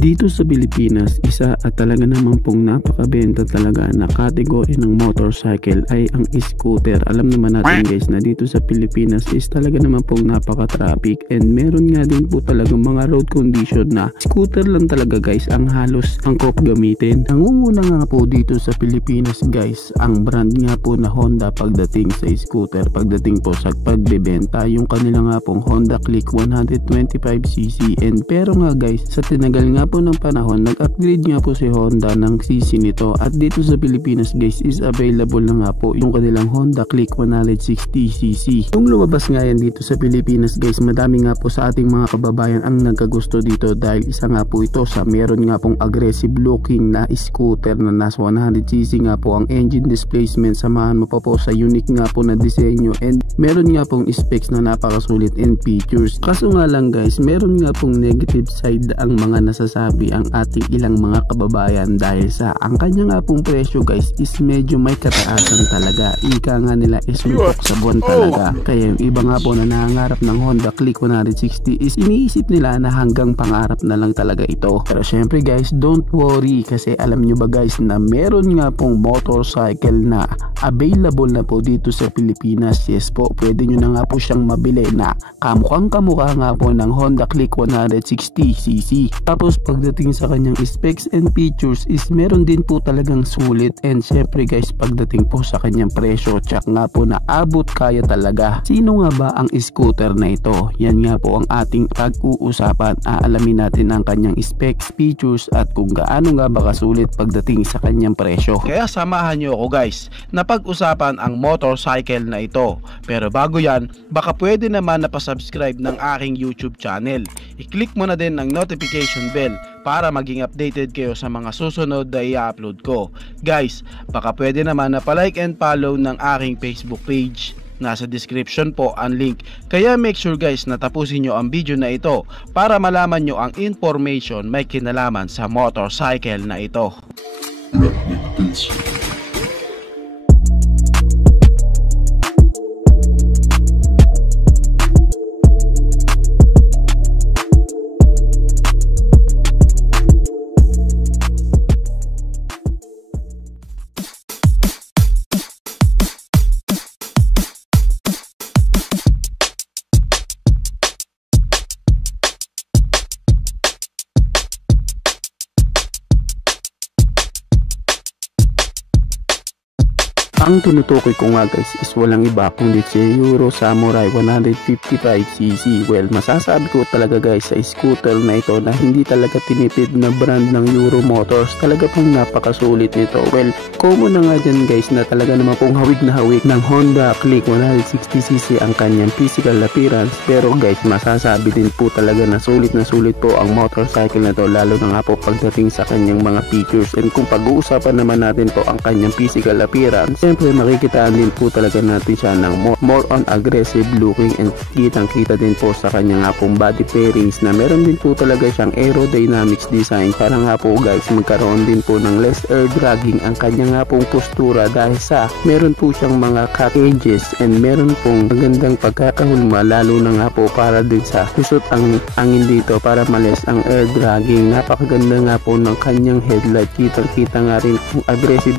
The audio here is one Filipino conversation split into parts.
Dito sa Pilipinas, isa at talaga naman pong napakabenta talaga na kategory ng motorcycle ay ang scooter. Alam naman natin guys na dito sa Pilipinas is talaga naman pong napaka-traffic, and meron nga din po talaga mga road condition na scooter lang talaga guys ang halos angkop gamitin. Nangunguna nga po dito sa Pilipinas guys ang brand nga po na Honda pagdating sa scooter, pagdating po sa pagbebenta, yung kanila nga pong Honda Click 125cc. And pero nga guys, sa tinagal nga po ng panahon, nag-upgrade nga po si Honda ng cc nito, at dito sa Pilipinas guys is available na nga po yung kanilang Honda Click 160cc. Yung lumabas nga yan dito sa Pilipinas guys, madami nga po sa ating mga kababayan ang nagkagusto dito dahil isa nga po ito sa meron nga pong aggressive looking na scooter na nasa 100cc nga po ang engine displacement, samahan mo pa po sa unique nga po na disenyo, and meron nga pong specs na napakasulit and features. Kaso nga lang guys, meron nga pong negative side ang mga nasasabi ang ating ilang mga kababayan dahil sa ang kanya nga pong presyo guys is medyo may kataasan talaga. Ika nga nila is mupok sa buwan talaga. Kaya yung iba nga po na nangangarap ng Honda Click 160 is iniisip nila na hanggang pangarap na lang talaga ito. Pero syempre guys, don't worry, kasi alam nyo ba guys na meron nga pong motorcycle na available na po dito sa Pilipinas. Yes po, pwede nyo na nga po siyang mabili na kamukhang kamukha nga po ng Honda Click 160cc. Tapos pagdating sa kanyang specs and features is meron din po talagang sulit, and syempre guys pagdating po sa kanyang presyo, tsak nga po na abot kaya talaga. Sino nga ba ang scooter na ito? Yan nga po ang ating pag-uusapan. Aalamin natin ang kanyang specs, features at kung gaano nga ba kasulit pagdating sa kanyang presyo. Kaya samahan nyo ako guys na pag-usapan ang motorcycle na ito. Pero bago yan, baka pwede naman na pa-subscribe ng aking YouTube channel. I-click mo na din ang notification bell para maging updated kayo sa mga susunod na i-upload ko. Guys, baka pwede naman na pa-like and follow ng aking Facebook page. Nasa description po ang link. Kaya make sure guys na tapusin nyo ang video na ito para malaman nyo ang information may kinalaman sa motorcycle na ito. Ang tinutukoy ko nga guys is walang iba kundi si Euro Samurai 155cc. Well, masasabi ko talaga guys sa scooter na ito na hindi talaga tinipid na brand ng Euro Motors. Talaga pong napakasulit nito. Well, common na nga dyan guys na talaga naman pong hawig na hawig ng Honda Click 160cc ang kanyang physical appearance. Pero guys, masasabi din po talaga na sulit po ang motorcycle na to, lalo na nga po pagdating sa kanyang mga features. And kung pag-uusapan naman natin po ang kanyang physical appearance, siyempre makikitaan din po talaga natin siya ng more on aggressive looking, and kitang-kita din po sa kanya nga pong body pairings na meron din po talaga siyang aerodynamics design para nga po guys magkaroon din po ng less air dragging ang kanya nga pong postura dahil sa meron po siyang mga cut edges, and meron pong magandang pagkakahulma lalo na nga po para din sa kusot ang angin dito para males ang air dragging. Napakaganda nga po ng kanyang headlight, kitang-kita nga rin kung aggressive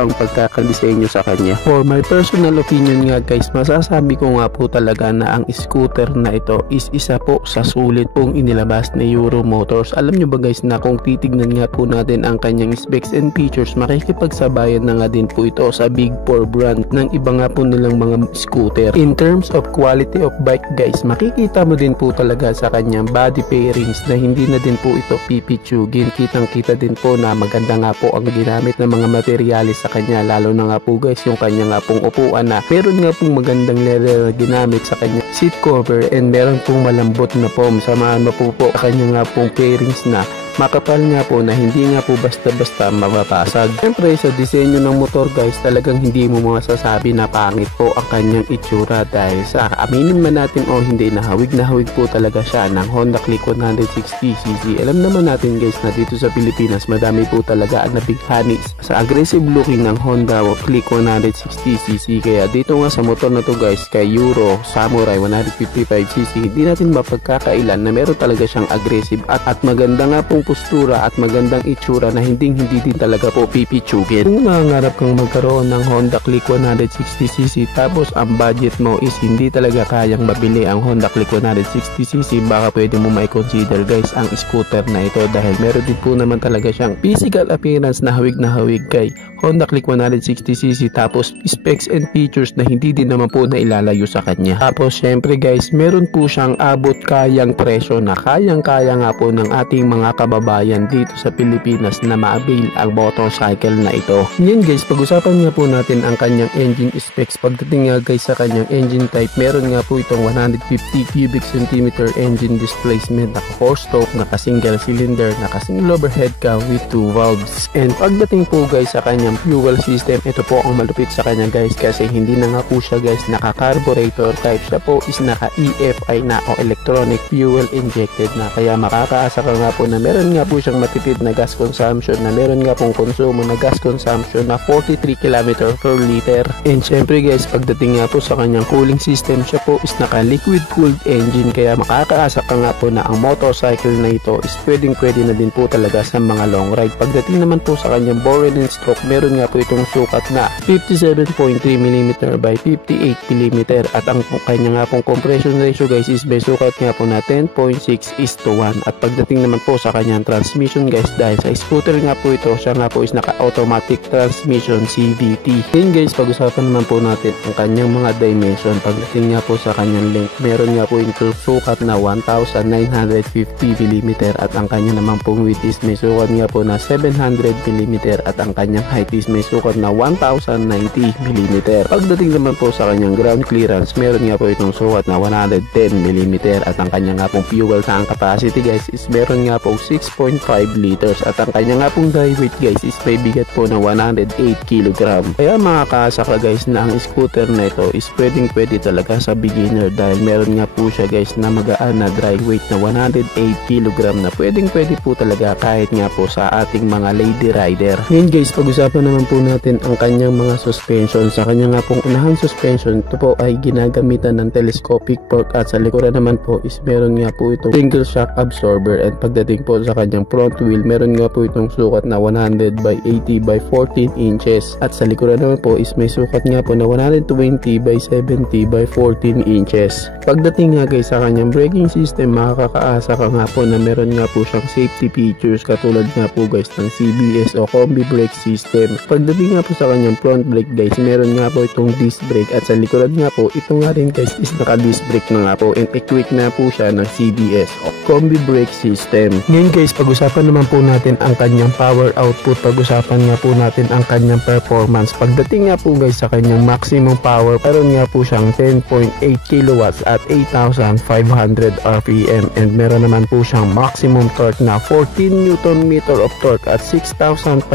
ang pagkakadesenyo sa kanya. For my personal opinion nga guys, masasabi ko nga po talaga na ang scooter na ito is isa po sa sulit pong inilabas ni Euro Motors. Alam nyo ba guys na kung titignan nga po natin ang kanyang specs and features, makikipagsabayan na nga din po ito sa Big 4 brand ng iba nga po nilang mga scooter. In terms of quality of bike guys, makikita mo din po talaga sa kanyang body pairings na hindi na din po ito pipitsugin. Kitang-kita din po na maganda nga po ang ginamit ng mga materyales sa kanya, lalo na nga po guys yung kanya nga pong upuan na meron nga pong magandang leather na ginamit sa kanya seat cover, and meron pong malambot na foam, samahan mo po sa kanya nga pong pairings na makapal nga po na hindi nga po basta-basta mapapasag. Siyempre sa disenyo ng motor guys, talagang hindi mo masasabi na pangit po ang kanyang itsura dahil sa aminin man natin o hindi, na hawig po talaga siya ng Honda Click 160cc. Alam naman natin guys na dito sa Pilipinas madami po talaga ang nabighani sa aggressive looking ng Honda Click 160cc, kaya dito nga sa motor na to guys kay Euro Samurai 155cc, hindi natin mapagkakailan na meron talaga siyang aggressive at maganda nga pong postura at magandang itsura na hindi din talaga po pipitsugin. Kung nangangarap kang magkaroon ng Honda Click 160cc tapos ang budget mo is hindi talaga kayang mabili ang Honda Click 160cc, baka pwede mo mai-consider guys ang scooter na ito dahil meron din po naman talaga siyang physical appearance na hawig kay Honda Click 160cc, tapos specs and features na hindi din naman po na ilalayo sa kanya. Tapos syempre guys, meron po siyang abot kayang presyo na kayang-kaya nga po ng ating mga kababayan dito sa Pilipinas na ma-avail ang motorcycle na ito. Ngayon guys, pag-usapan nga po natin ang kanyang engine specs. Pagdating nga guys sa kanyang engine type, meron nga po itong 150 cubic centimeter engine displacement, naka 4-stroke, naka single cylinder, naka single overhead cam with 2 valves. And pagdating po guys sa kanyang fuel system, ito po ang malupit sa kanya guys kasi hindi na nga po siya guys naka carburetor type, siya po is naka EFI na o electronic fuel injected na, kaya makakaasa ka nga po na meron nga po siyang matipid na gas consumption, na meron nga pong konsumo na gas consumption na 43 km per liter. And syempre guys, pagdating nga po sa kanyang cooling system, siya po is naka liquid cooled engine, kaya makakaasa ka nga po na ang motorcycle na ito is pwede na din po talaga sa mga long ride. Pagdating naman po sa kanyang bore and stroke, meron nga po itong sukat na 57.3mm by 58mm at ang kanya nga pong compression ratio guys is may sukat nga po na 10.6:1. At pagdating naman po sa kanyang transmission guys, dahil sa scooter nga po ito, siya nga po is naka automatic transmission CVT. Then guys, pag-usapan naman po natin ang kanyang mga dimension. Pagdating nga po sa kanyang length, meron nga po itong sukat na 1950mm at ang kanya naman pong width is may sukat nga po na 700mm at ang kanyang height is may sukat na 1090mm. Pagdating naman po sa kanyang ground clearance, meron nga po itong sukat na 110mm at ang kanya nga pong fuel tank capacity guys is meron nga po 6.5 liters at ang kanya nga pong dry weight guys is may bigat po na 108 kg. Kaya makakaasa ka guys na ang scooter na ito is pwede talaga sa beginner dahil meron nga po siya guys na magaan na dry weight na 108 kg na pwede po talaga kahit nga po sa ating mga lady rider. Ngayon guys, pag-usapan naman po natin ang kanyang mga suspension. Sa kanya nga pong unahang suspension, ito po ay ginagamitan ng telescopic fork at sa likuran naman po is meron nga po itong single shock absorber. And pagdating po sa kanyang front wheel, meron nga po itong sukat na 100 by 80 by 14 inches at sa likuran naman po is may sukat nga po na 120 by 70 by 14 inches. Pagdating nga guys sa kanyang braking system, makakaasa ka nga po na meron nga po siyang safety features katulad nga po guys ng CBS o combi brake system. Pagdating nga po sa kanyang front brake guys, meron nga po itong disc brake at sa likuran nga po, ito nga rin guys is naka disc brake na nga po and equipped na po siya ng CBS o combi brake system. Ngayon guys, pag-usapan naman po natin ang kanyang power output, pag-usapan nga po natin ang kanyang performance. Pagdating nga po guys sa kanyang maximum power, meron nga po siyang 10.8 kilowatts at 8,500 RPM and meron naman po siyang maximum torque na 14 Nm of torque at 6,500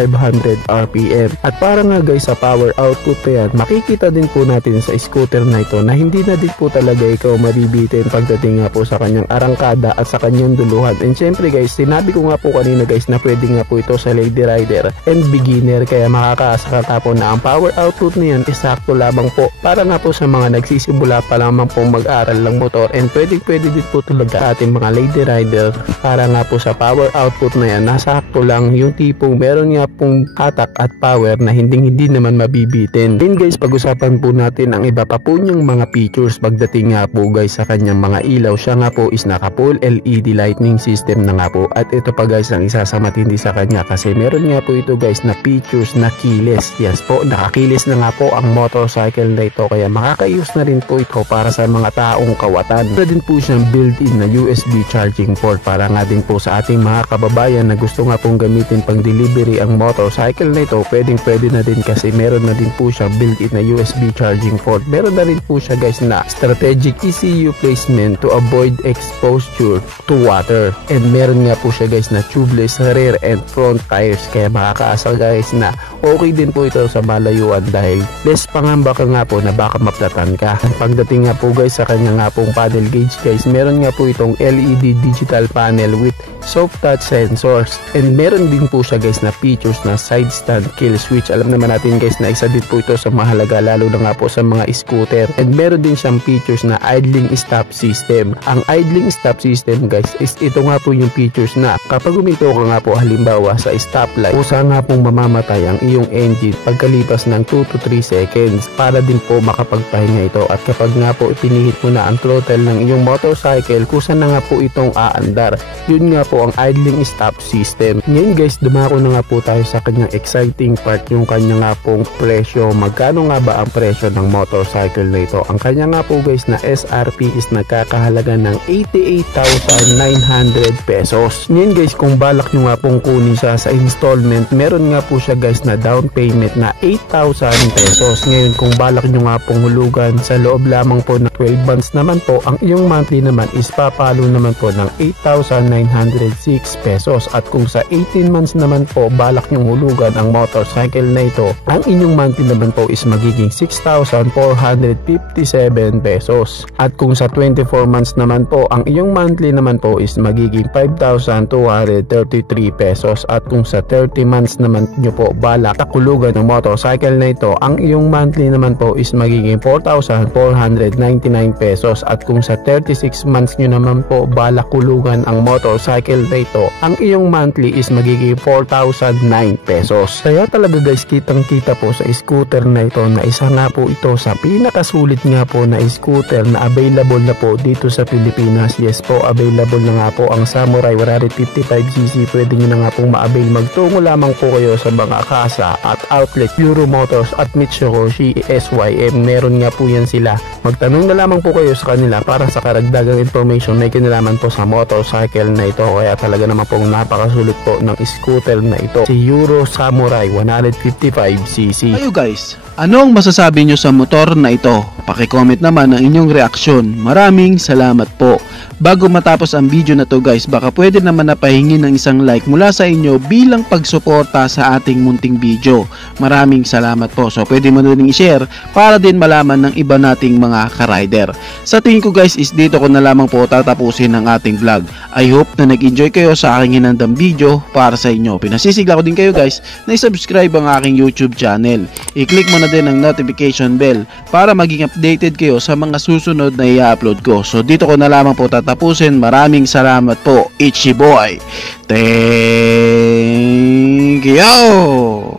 RPM. At para nga guys sa power output na yan, makikita din po natin sa scooter na ito na hindi na din po talaga ikaw mabibitin pagdating nga po sa kanyang arangkada at sa kanyang duluhan. And syempre guys, sinabi ko nga po kanina guys na pwede nga po ito sa lady rider and beginner, kaya makakaasa ka po na ang power output na yan isakto lamang po para nga po sa mga nagsisimula pa lamang po mag-aral ng motor and pwede din po talaga ating mga lady rider para nga po sa power output na yan nasakto lang, yung tipong meron nga pong hatak at power na hindi naman mabibitin. Then guys, pag-usapan po natin ang iba pa po niyang mga features. Pagdating nga po guys sa kanyang mga ilaw, siya nga po is naka full LED lighting system na nga po at ito pa guys ang isa sa matindi sa kanya kasi meron nga po ito guys na features na keyless. Yes po, nakakilis na nga po ang motorcycle na ito kaya makaka-use na rin po ito para sa mga taong kawatan. Meron din po siyang built-in na USB charging port para nga din po sa ating mga kababayan na gusto nga pong gamitin pang delivery ang motorcycle na ito. Pwede na din kasi meron na din po siyang built-in na USB charging port. Meron na rin po siya guys na strategic ECU placement to avoid exposure to water and meron nga po siya guys na tubeless rear and front tires kaya makakaasa guys na okay din po ito sa malayuan dahil less pangamba ka nga po na baka maplatan ka. Pagdating nga po guys sa kanya nga pong panel gauge guys, meron nga po itong LED digital panel with soft touch sensors, and meron din po siya guys na features na side stand kill switch. Alam naman natin guys na isa din po ito sa mahalaga lalo na nga po sa mga scooter. And meron din siyang features na idling stop system. Ang idling stop system guys is ito nga po yung features na kapag huminto ka nga po halimbawa sa stoplight, kusa nga pong mamamatay ang iyong engine pagkalipas ng 2 to 3 seconds para din po makapagpahinga ito. At kapag nga po ipinihit mo na ang throttle ng iyong motorcycle, kusa na nga po itong aandar. Yun nga po ang idling stop system. Ngayon guys, dumako na nga po tayo sa kanyang exciting part, yung kanya nga pong presyo. Magkano nga ba ang presyo ng motorcycle na ito? Ang kanya nga po guys na SRP is nagkakahalaga ng 88,900 pesos. Ngayon guys, kung balak nyo nga pong kunin siya sa installment, meron nga po siya guys na down payment na 8,000 pesos. Ngayon kung balak nyo nga pong hulugan sa loob lamang po ng 12 months naman po, ang iyong monthly naman is papalo naman po ng 8,906 pesos. At kung sa 18 months naman po balak nyong hulugan ang motorcycle na ito, ang inyong monthly naman po is magiging 6,457 pesos. At kung sa 24 months naman po, ang iyong monthly naman po is magiging 5,233 pesos. At kung sa 30 months naman nyo po balak hulugan ang motorcycle na ito, ang iyong monthly naman po is magiging 4,499 pesos. At kung sa 36 months nyo naman po balak hulugan ang motorcycle na ito, ang iyong monthly is magiging 4,009 pesos. Kaya talaga guys, kitang kita po sa scooter na ito na isa nga po ito sa pinakasulit nga po na scooter na available na po dito sa Pilipinas. Yes po, available na nga po ang Samurai 155cc. Pwede nyo na nga pong ma-avail. Magtungo lamang po kayo sa mga kasa at outlet Euro Motors at Mitsubishi SYM. Meron nga po yan sila. Magtanong na lamang po kayo sa kanila para sa karagdagang information may kinalaman po sa motorcycle na ito. Kaya talaga naman pong napakasulit po ng scooter na ito, si Euro Samurai 155cc. Ayo guys, anong masasabi nyo sa motor na ito? Paki-comment naman ang inyong reaksyon. Maraming salamat po. Bago matapos ang video na to guys, baka pwede naman napahingi ng isang like mula sa inyo bilang pagsuporta sa ating munting video. Maraming salamat po. So pwede mo na rin i-share para din malaman ng iba nating mga ka-rider. Sa tingin ko guys is dito ko na lamang po tatapusin ang ating vlog. I hope na nag-enjoy kayo sa aking hinandang video para sa inyo. Pinasisigla ko din kayo guys na i-subscribe ang aking YouTube channel. I-click mo na din ang notification bell para maging updated kayo sa mga susunod na i-upload ko. So dito ko na lamang po tatapusin. Maraming salamat po. Ichi boy. Thank you.